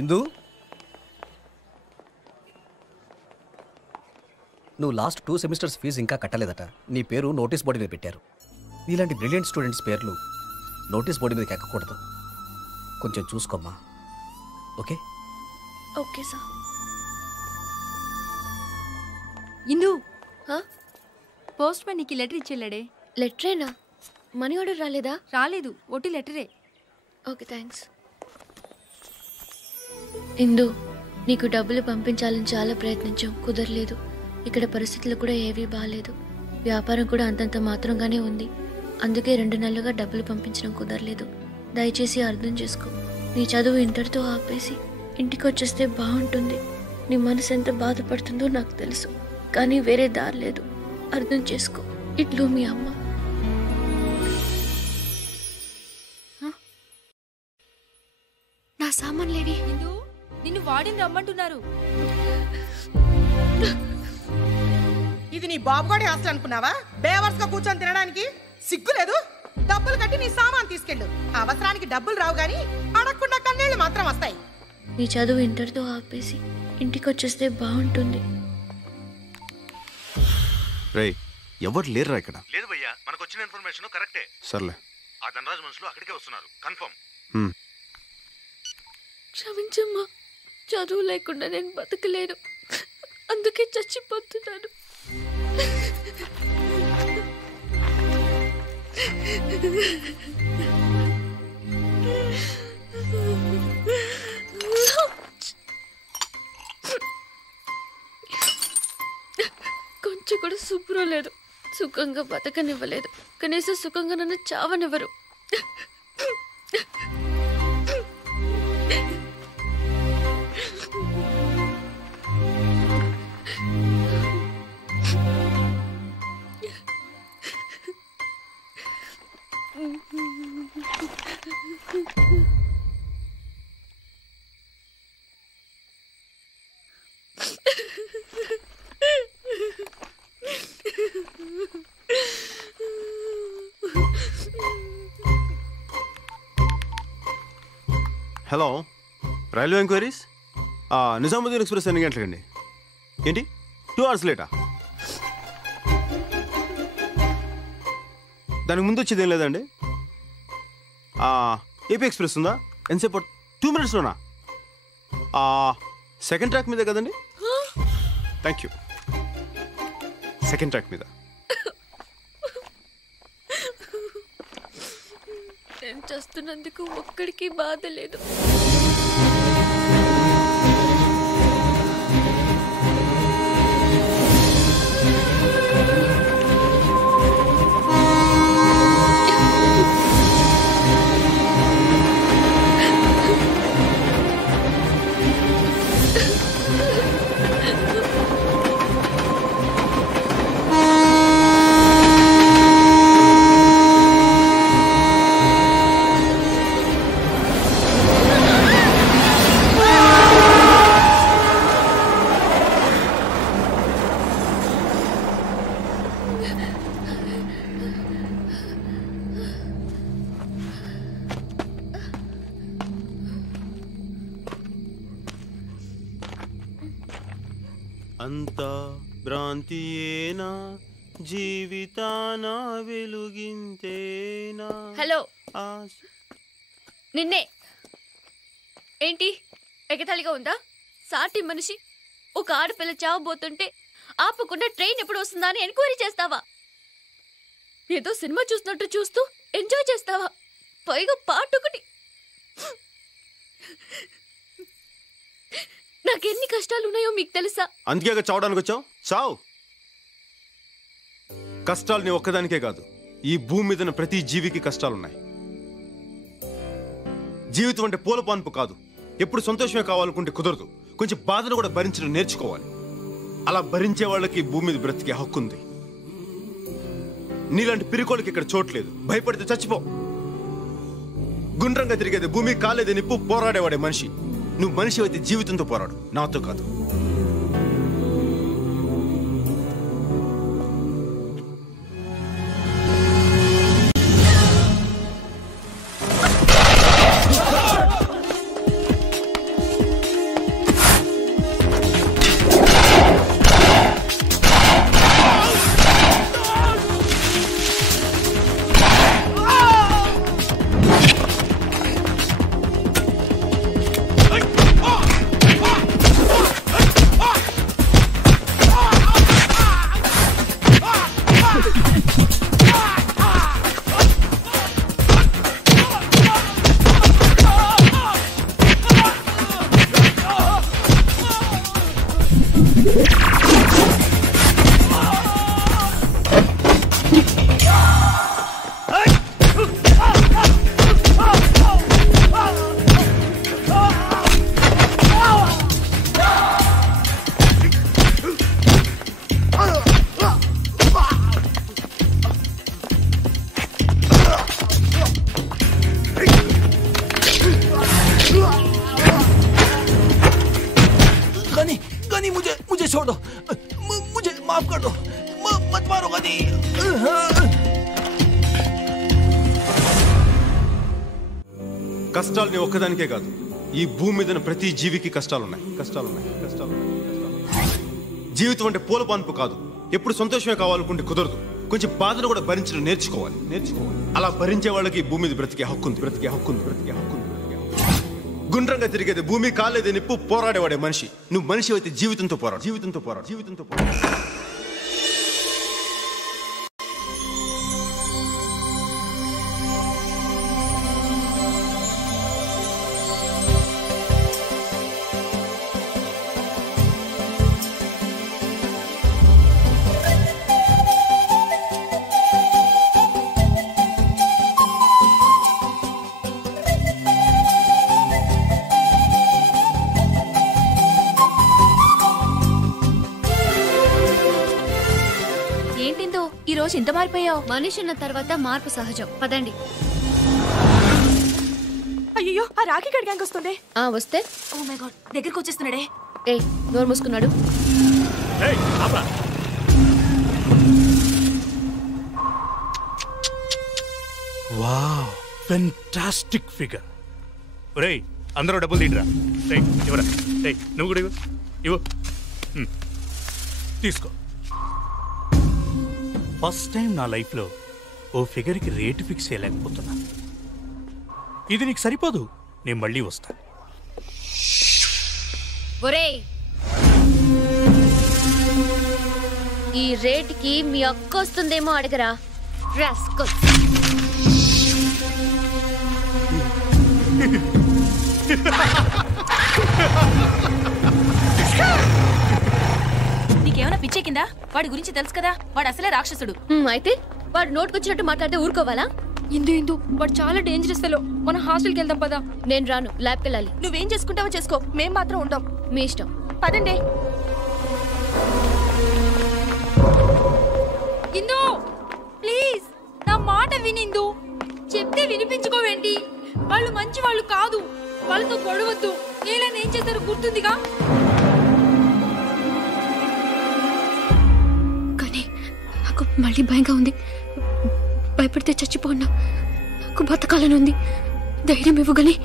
ఇందు, నువ్వు last 2 semesters fee ఇంకా కట్టలేదట. నీ పేరు నోటీస్ బోర్డు మీద పెట్టారు. నీలాంటి బ్రిలియంట్ స్టూడెంట్స్ పేర్లు నోటీస్ బోర్డు మీదకి ఎక్కకూడదు. కొంచెం చూసుకోమ్మా. Okay? Okay sir. Indu, postman నీకు లెటర్ ఇచ్చేళ్ళాడే. లెటరేనా? మనీ ఆర్డర్ రాలేదా? రాలేదు, ఒట్టి లెటరే. Okay, thanks. ఇందు, నీకు డబ్బులు పంపించాలని చాలా ప్రయత్నించాం, కుదరలేదు. ఇక్కడ పరిస్థితులు కూడా ఏవీ బాగాలేదు. వ్యాపారం కూడా అంతంత మాత్రంగానే ఉంది. అందుకే 2 నెలలుగా డబ్బులు పంపించడం కుదరలేదు. దయచేసి అర్థం చేసుకో. నీ చదువు ఇంటర్తో ఆపేసి ఇంటికి వచ్చేస్తే బాగుంటుంది. నీ మనసు ఎంత బాధపడుతుందో నాకు తెలుసు, కానీ వేరే దారి లేదు. అర్థం చేసుకో. ఇట్లు మీ అమ్మ. నా సామాన్లేవి? నిన్ను వాడిని రమ్మంటున్నారు. ఇది నీ బాబుగాడి హాస్టల్ అనుకున్నావా? బేవర్స్గా కూర్చొని తినడానికి సిగ్గు లేదు? డబ్బులు కట్టి నీ సామాన్ తీసుకెళ్ళు. అవసరానికి డబ్బులు రావు గాని అడగకుండా కన్నీళ్లు మాత్రం వస్తాయి. నీ చదువు ఇంటర్తో ఆపేసి ఇంటికి వచ్చేస్తే బాగుంటుంది. రేయ్, ఎవరు లేరురా ఇక్కడ? లేదు భయ్యా, మనకు వచ్చిన ఇన్ఫర్మేషన్ కరెక్టే. సర్లే, ఆ ధనరాజ్ మనుషులు అక్కడికే వస్తున్నారు, కన్ఫర్మ్. క్షమించమ్మా, చదువు లేకుండా నేను బతకలేను, అందుకే చచ్చిపోతున్నాను. కొంచెం కూడా శుభ్రం లేదు. సుఖంగా బతకనివ్వలేదు. కనీసం సుఖంగా నన్ను చావనివ్వరు. Hello, railway enquiries. Nizamuddin express ఎన్ని గంటలకండి? ఏంటి 2 hours లేటా? దానికి ముందు వచ్చేది ఏం లేదండి. ఏపీ ఎక్స్ప్రెస్ ఉందా? ఎంతసేపు? 2 minutesలోనా? సెకండ్ ట్రాక్ మీదే కదండి? Thank you. సెకండ్ ట్రాక్ మీద. నేను చేస్తున్నందుకు ఒక్కడికి బాధ లేదు. అంతా భ్రాంతియేనా, జీవితాన వెలుగింతేనా? హలో, నిన్నే. ఏంటి ఎగతాళిగా ఉందా? సాటి మనిషి ఒక ఆడపిల్ల చావబోతుంటే ఆపకుండా ట్రైన్ ఎప్పుడు వస్తుందా అని ఎంక్వైరీ చేస్తావా? ఏదో సినిమా చూసినట్టు చూస్తూ ఎంజాయ్ చేస్తావా? పైగా పాటొకటి. నాకెన్ని కష్టాలు ఉన్నాయో మీకు తెలుసా? అందుకే చావడానికి వచ్చావు. చావు. కష్టాలు నీ ఒక్కదానికే కాదు, ఈ భూమి మీద ప్రతి జీవికి కష్టాలున్నాయి. జీవితం అంటే పూల పాన్పు కాదు. ఎప్పుడు సంతోషమే కావాలనుకుంటే కుదరదు. కొంచెం బాధను కూడా భరించడం నేర్చుకోవాలి. అలా భరించే వాళ్ళకి భూమి మీద బ్రతికే హక్కు ఉంది. నీలాంటి పిరికోళ్ళకి ఇక్కడ చోట్లేదు. భయపడితే చచ్చిపో. గుండ్రంగా తిరిగేది భూమి, కాలేదే నిప్పు, పోరాడేవాడే మనిషి. నువ్వు మనిషి అయితే జీవితంతో పోరాడు, నాతో కాదు. కష్టాలు నీ ఒక్కదానికే కాదు, ఈ భూమి మీద ప్రతి జీవికి కష్టాలున్నాయి. జీవితం అంటే పూల పాన్పు కాదు. ఎప్పుడు సంతోషమే కావాలనుకుంటే కుదరదు. కొంచెం బాధను కూడా భరించడం నేర్చుకోవాలి. అలా భరించే వాళ్ళకి భూమి మీద బ్రతికే హక్కు ఉంది. గుండ్రంగా తిరిగేది భూమి, కాలేదే నిప్పు, పోరాడేవాడే మనిషి. నువ్వు మనిషి అయితే జీవితంతో పోరాడు. ఈ రోజు ఇంత మారిపోయావు. మనిషి ఉన్న తర్వాత మార్పు సహజం. పదండి. అయ్యో, ఆ రాఖీ గడి గ్యాంగ్ వస్తుండే. వస్తే ఓ మై గాడ్, దగ్గరికి వచ్చేస్తున్నాడే. ఏయ్, నోరు మూసుకున్నాడు. Wow, fantastic figure. ఒరేయ్, అందరూ డబ్బులు తీయరా. ఇవ్వరా. నువ్వు కూడా ఇవ్వు. తీసుకో. ఫస్ట్ టైం నా లైఫ్లో ఓ ఫిగర్కి రేటు ఫిక్స్ చేయలేకపోతున్నా. ఇది నీకు సరిపోదు, నేను మళ్ళీ వస్తా. ఒరేయ్, ఈ రేటుకి మీ అక్క వస్తుందేమో అడగరా. రాస్కల్. నీకేమైనా పిచ్చెక్కిందా? వాడి గురించి తెలుసు కదా, వాడు అసలే రాక్షసుడు. అయితే వాడు నోటుకొచ్చినట్టు మాట్లాడితే ఊరుకోవాలా? ఇందు వాడు చాలా డేంజరస్ ఫెలో. మనం హాస్టల్కి వెళ్దాం పదా. నేను రాను, ల్యాబ్కి వెళ్ళాలి. నువ్వేం చేసుకుంటావో చేసుకో, మేం మాత్రం ఉంటాం. మీ ఇష్టం. పదండి. ఇందు, ప్లీజ్ నా మాట వినిందు. చెప్తే వినిపించుకోవేంటి? వాళ్ళు మంచి వాళ్ళు కాదు, వాళ్ళతో గొడవద్దు. నేలని ఏం చేస్తారో గుర్తుందిగా. కానీ నాకు మళ్ళీ భయంగా ఉంది. భయపడితే చచ్చిపోన్నా. నాకు బతకాలని ఉంది. ధైర్యం ఇవ్వగలి.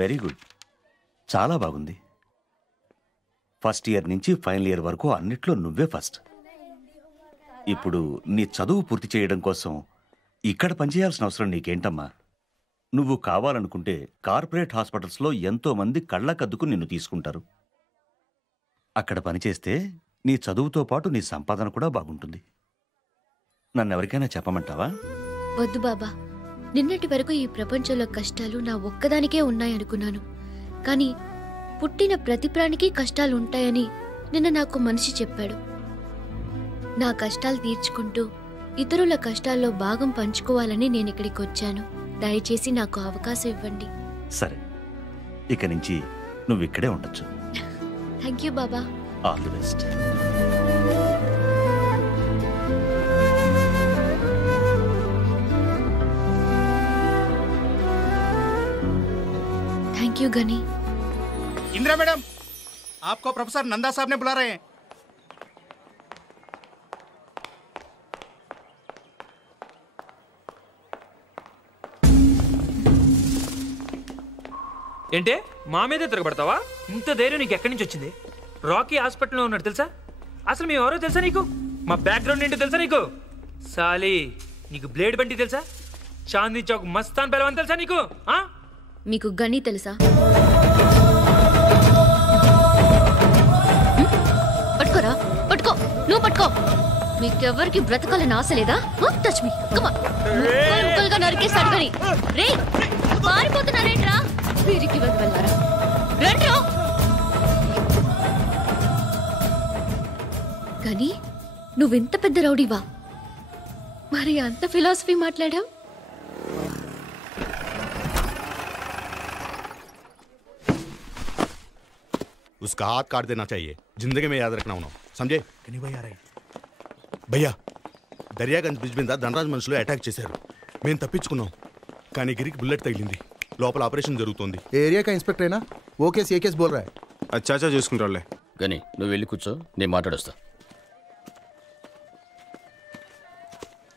వెరీ గుడ్, చాలా బాగుంది. ఫస్ట్ ఇయర్ నుంచి ఫైనల్ ఇయర్ వరకు అన్నిట్లో నువ్వే ఫస్ట్. ఇప్పుడు నీ చదువు పూర్తి చేయడం కోసం ఇక్కడ పనిచేయాల్సిన అవసరం నీకేంటమ్మా? నువ్వు కావాలనుకుంటే కార్పొరేట్ హాస్పిటల్స్లో ఎంతో మంది కళ్ళకద్దుకు నిన్ను తీసుకుంటారు. అక్కడ పనిచేస్తే నీ చదువుతో పాటు నీ సంపాదన కూడా బాగుంటుంది. నన్నెవరికైనా చెప్పమంటావా? వద్దు బాబా. నిన్నటి వరకు ఈ ప్రపంచంలో కష్టాలు నా ఒక్కదానికే ఉన్నాయనుకున్నాను. కానీ పుట్టిన ప్రతి ప్రాణికి కష్టాలు ఉంటాయని నిన్న నాకు మనిషి చెప్పాడు. నా కష్టాలు తీర్చుకుంటూ ఇతరుల కష్టాల్లో భాగం పంచుకోవాలని నేను ఇక్కడికి వచ్చాను. దయచేసి నాకు అవకాశం ఇవ్వండి. సరే, ఇక నుంచి నువ్వు ఇక్కడే ఉండొచ్చు. థ్యాంక్ యూ బాబా. All the best. Thank you Gani. Indira madam, आपको प्रोफेसर नंदा साहब ने बुला रहे हैं. ఏంటే మా మీదే తిరగబడతావా? ఇంత ధైర్యం నీకు ఎక్కడి నుంచి వచ్చింది? రాకీ హాస్పిటల్లో ఉన్నాడు తెలుసా? అసలు మేము ఎవరో తెలుసా నీకు? మా బ్యాక్గ్రౌండ్ ఏంటో తెలుసా నీకు? సాలి, నీకు బ్లేడ్ బండి తెలుసా? చాందీ చౌక్ మస్తాన్ పెలవని తెలుసా నీకు? మీకు గని తెలుసా? పట్టుకోరా, పట్టుకో, నువ్వు పట్టుకో. మీకెవరికి బ్రతకాలని ఆశ లేదా? Touch me, come on. ముక్కలుగా నరికేస్తాడు గని. రే, పారిపోతున్నారేంట్రా? వీరికి వెళ్ళారా? రండ్రా. గని, నువ్వింత పెద్ద రౌడీవా? మరి అంత ఫిలాసఫీ మాట్లాడావు? उसका हाथ काट देना चाहिए, जिंदगी में याद रखना उन्होंने, समझे? गनी भाई आ रहे हैं. భయ్యా, దర్యాగంజ్ బ్రిడ్జ్ మీద ధనరాజ్ మనుషులు అటాక్ చేశారు. మేము తప్పించుకున్నాం, కానీ గిరికి బుల్లెట్ తగిలింది. లోపల ఆపరేషన్ జరుగుతోంది. ఏరియా కా ఇన్స్పెక్టర్ అయినా ఓ కేసు ఏ కేసు బోల్ రా. అచ్చాచా చేసుకుంటారులే. గని, నువ్వు వెళ్ళి కూర్చో, నేను మాట్లాడొస్తా.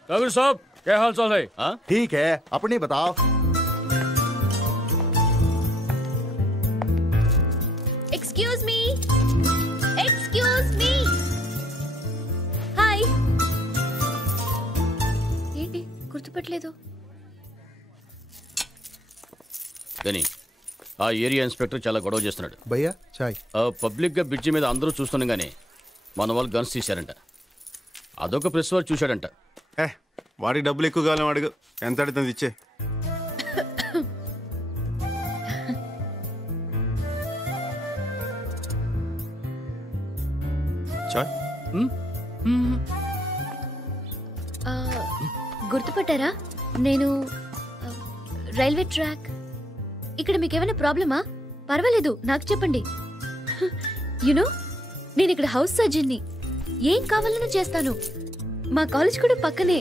काबिल साहब, क्या हाल चाल है? ठीक है, अपनी बताओ. Excuse me. Excuse me. Hi. ఏంటి గుర్తుపట్టలేదు? గని, ఆ ఏరియా ఇన్స్పెక్టర్ చాలా గొడవ చేస్తున్నాడు. భయ్యా చాయ్. పబ్లిక్ గా బ్రిడ్జి మీద అందరూ చూస్తుండగానే మన వాళ్ళు గన్స్ తీశారంట. అదొక ప్రెస్ వాడు చూశాడంట. వాడికి డబ్బులు ఎక్కువ కావాలి, వాడికి ఎంత అడుగుతుంది ఇచ్చే. గుర్తుపట్టారా? నేను రైల్వే ట్రాక్. ఇక్కడ మీకేమైనా ప్రాబ్లమా? పర్వాలేదు, నాకు చెప్పండి. యునో, నేను ఇక్కడ హౌస్ సర్జన్ని. ఏం కావాలన్నా చేస్తాను. మా కాలేజ్ కూడా పక్కనే.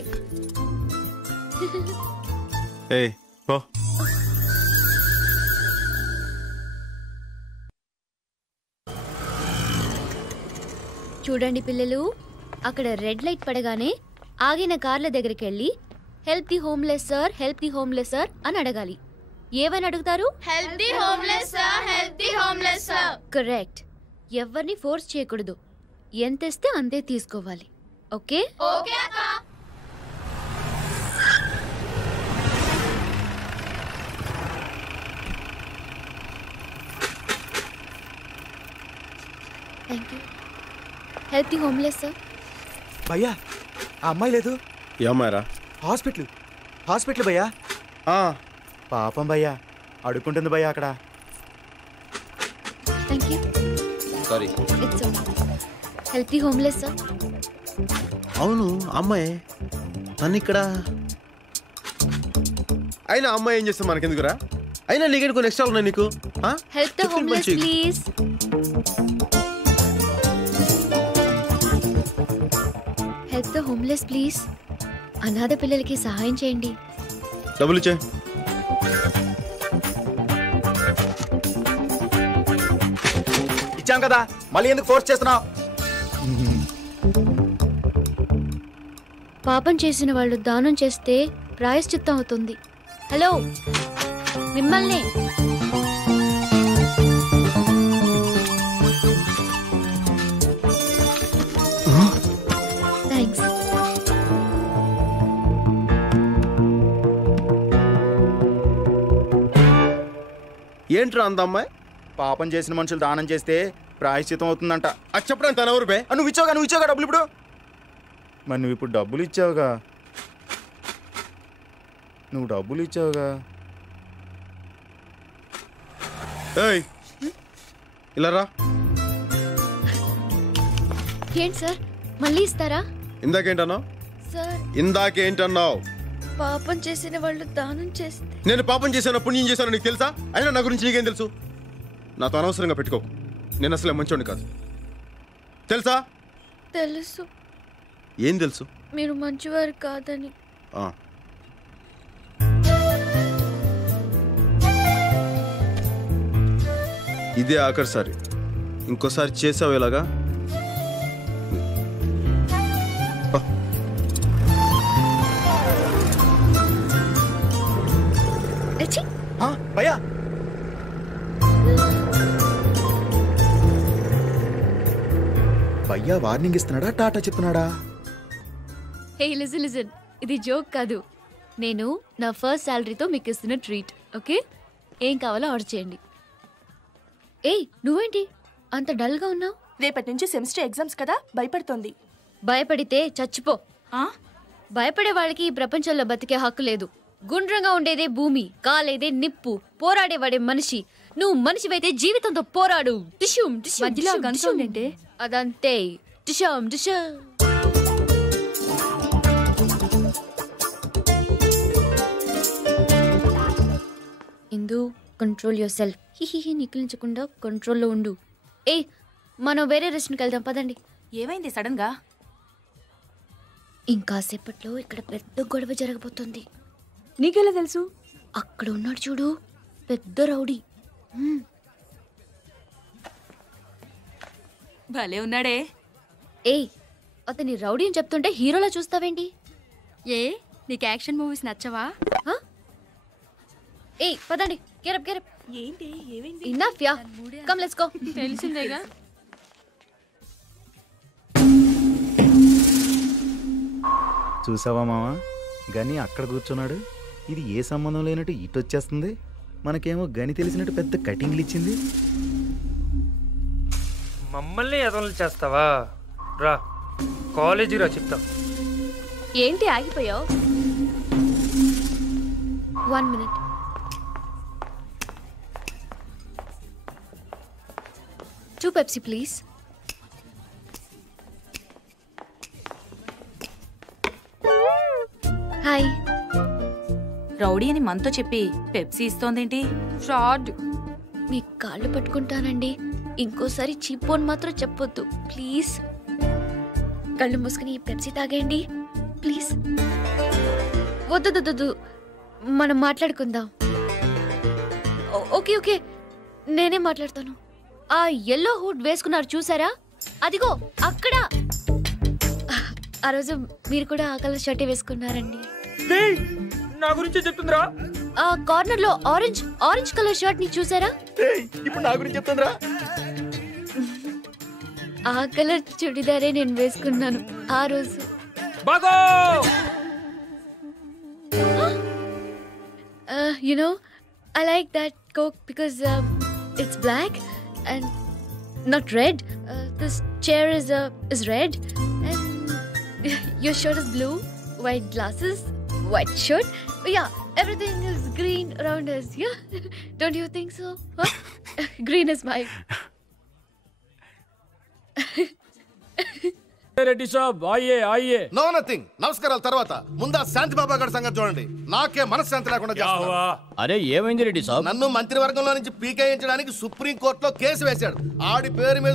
చూడండి పిల్లలు, అక్కడ రెడ్ లైట్ పడగానే ఆగిన కార్ల దగ్గరికి వెళ్ళి help the homeless sir, help the homeless sir అని అడగాలి. ఏమని అడుగుతారు? Help the homeless sir, help the homeless sir. Correct. ఎవరిని ఫోర్స్ చేయకూడదు. ఎంత ఇస్తే అంతే తీసుకోవాలి. ఓకే? ఓకే అక్క. Thank you. Help the homeless sir. భయ్యా, ఆ అమ్మాయి లేదు. ఏ అమ్మాయిరా? హాస్పిటల్ భయ్యా. పాపం భయ్యా, అడుక్కుంటుంది భయ్యా అక్కడ. Thank you. Sorry. It's okay. Help the homeless sir. అవును, అమ్మాయి నన్ను ఇక్కడ. అయినా అమ్మాయి ఏం చేస్తాం మనకెందుకురా? అయినా నీకేంటి కొన్ని ఎక్స్ట్రా ఉన్నాయి నీకు? Help the homeless please. Help the homeless please. అనాథ పిల్లలకి సహాయం చేయండి. డబ్బులు ఇచ్చే. ఇచ్చాం కదా, మళ్ళీ ఎందుకు ఫోర్స్ చేస్తున్నావు? పాపం చేసిన వాళ్ళు దానం చేస్తే ప్రాయశ్చిత్తం అవుతుంది. హలో, మిమ్మల్ని. థ్యాంక్స్. ఏంట్రా అంత అమ్మాయి? పాపం చేసిన మనుషులు దానం చేస్తే ప్రాయశ్చితం అవుతుందంట. అది చెప్పడానికి తన ఎవరు బే? నువ్వు ఇచ్చావుగా డబ్బులు. ఇప్పుడు మరి నువ్వు ఇప్పుడు డబ్బులు ఇచ్చావుగా. ఏయ్, ఇలా రా. ఏంటి సార్, మళ్ళీ ఇస్తారా? ఇందాకేంటన్నా? సార్ ఇందాకేంటన్నావు? పాపం చేసిన వాళ్ళు దానం చేస్తే నేను పాపం చేశాను, పుణ్యం చేశాను నీకు తెలుసా? అయినా నా గురించి నీకేం తెలుసు? నాతో అనవసరంగా పెట్టుకో. నేను అసలే మంచోడిని కాదు, తెలుసా? తెలుసు. ఏం తెలుసు? మీరు మంచివారు కాదని. ఇదే ఆఖరిసారి. ఇంకోసారి చేసావు ఇలాగా? భయ్యా భయ్యా వార్నింగ్ ఇస్తున్నాడా, టాటా చెప్తున్నాడా? హే లిజన్, ఇది జోక్ కాదు. నేను నా ఫస్ట్ శాలరీతో మీకు ఇస్తున్న ట్రీట్. ఓకే, ఏం కావాలో ఆర్డర్ చేయండి. ఏయ్ నువ్వేంటి అంత డల్గా ఉన్నావు? రేపటి నుంచి సెమిస్టర్ ఎగ్జామ్స్ కదా, భయపడుతోంది. భయపడితే చచ్చిపో. భయపడే వాళ్ళకి ఈ ప్రపంచంలో బతికే హక్కు లేదు. గుండ్రంగా ఉండేదే భూమి, కాలేదే నిప్పు, పోరాడేవాడే మనిషి. నువ్వు మనిషివైతే జీవితంతో పోరాడు. టిష్యూమ్ మధ్యలో గన్ సౌండ్ ఏంటి? అదంతే. టిష్యూమ్ టిష్యూమ్. ఇందు, కంట్రోల్ యువర్ సెల్ఫ్. హిహిహి నికిలించకుండా కంట్రోల్లో ఉండు. ఏ మనం వేరే రెస్టారెంట్కి వెళ్దాం పదండి. ఏమైంది సడన్ గా? ఇంకాసేపట్లో ఇక్కడ పెద్ద గొడవ జరగబోతుంది. నీకెలా తెలుసు? అక్కడ ఉన్నాడు చూడు, పెద్ద రౌడీ. భలే ఉన్నాడే. ఏయ్ అతని రౌడీ అని చెప్తుంటే హీరోలా చూస్తావేంటి? ఏ నీకు యాక్షన్ మూవీస్ నచ్చవా? ఏయ్ పదండి, గెరప్ గెరప్. ఏంటి ఏమైంది? Enough yeah, come let's go. తెలిసిందేగా. చూసావా మావా, గని అక్కడ కూర్చున్నాడు. ఇది ఏ సంబంధం లేనట్టు ఇటు వచ్చేస్తుంది. మనకేమో గని తెలిసినట్టు పెద్ద కటింగ్లు ఇచ్చింది. మమ్మల్ని ఎదవలు చేస్తావా? రా కాలేజీ రా చెప్తాం. ఏంటి ఆగిపోయావు? 1 minute. Two Pepsi please. Hi. Rowdy అని మనతో చెప్పి పెప్సీ ఇస్తోందేంటి? ఫ్రాడ్. మీ కాళ్ళు పట్టుకుంటానండి, ఇంకోసారి చీపోన్ మాత్రం చెప్పొద్దు ప్లీజ్. కళ్ళు మూసుకుని ఈ పెప్సీ తాగేయండి ప్లీజ్. వద్దు, మనం మాట్లాడుకుందాం. ఓకే ఓకే, నేనే మాట్లాడతాను. ఆ ఎల్లో హుడ్ వేసుకున్నారు చూసారా? అదిగో అక్కడ. ఆ రోజు మీరు కూడా ఆ కలర్ షర్ట్ వేసుకున్నారండి. నా గురించి చెప్తుందిరా. ఆ కార్నర్ లో ఆరెంజ్ కలర్ షర్ట్ ని చూసారా? ఇప్పుడు నా గురించి చెప్తుందిరా. ఆ కలర్ చుడిదారే నేను వేసుకున్నాను ఆ రోజు. బాగో you know, I like that Coke because it's black and not red. This chair is red and your shirt is blue, white glasses, white shirt. Yeah, everything is green around us. Yeah, don't you think so? Huh? Green is my. Reddy Saab Aaye Aaye. No nothing. నమస్కారాల తర్వాత ముందా శాంతి బాబా గారి సంగతి చూడండి. నాకే మనశ్శాంతి లేకుండా చేస్తున్నారు. అరే ఏమైంది రెడ్డి సాబ్? నన్ను మంత్రివర్గంలో నుంచి పీకేయించడానికి సుప్రీం కోర్టులో కేసు వేశాడు. ఆడి పేరు మీద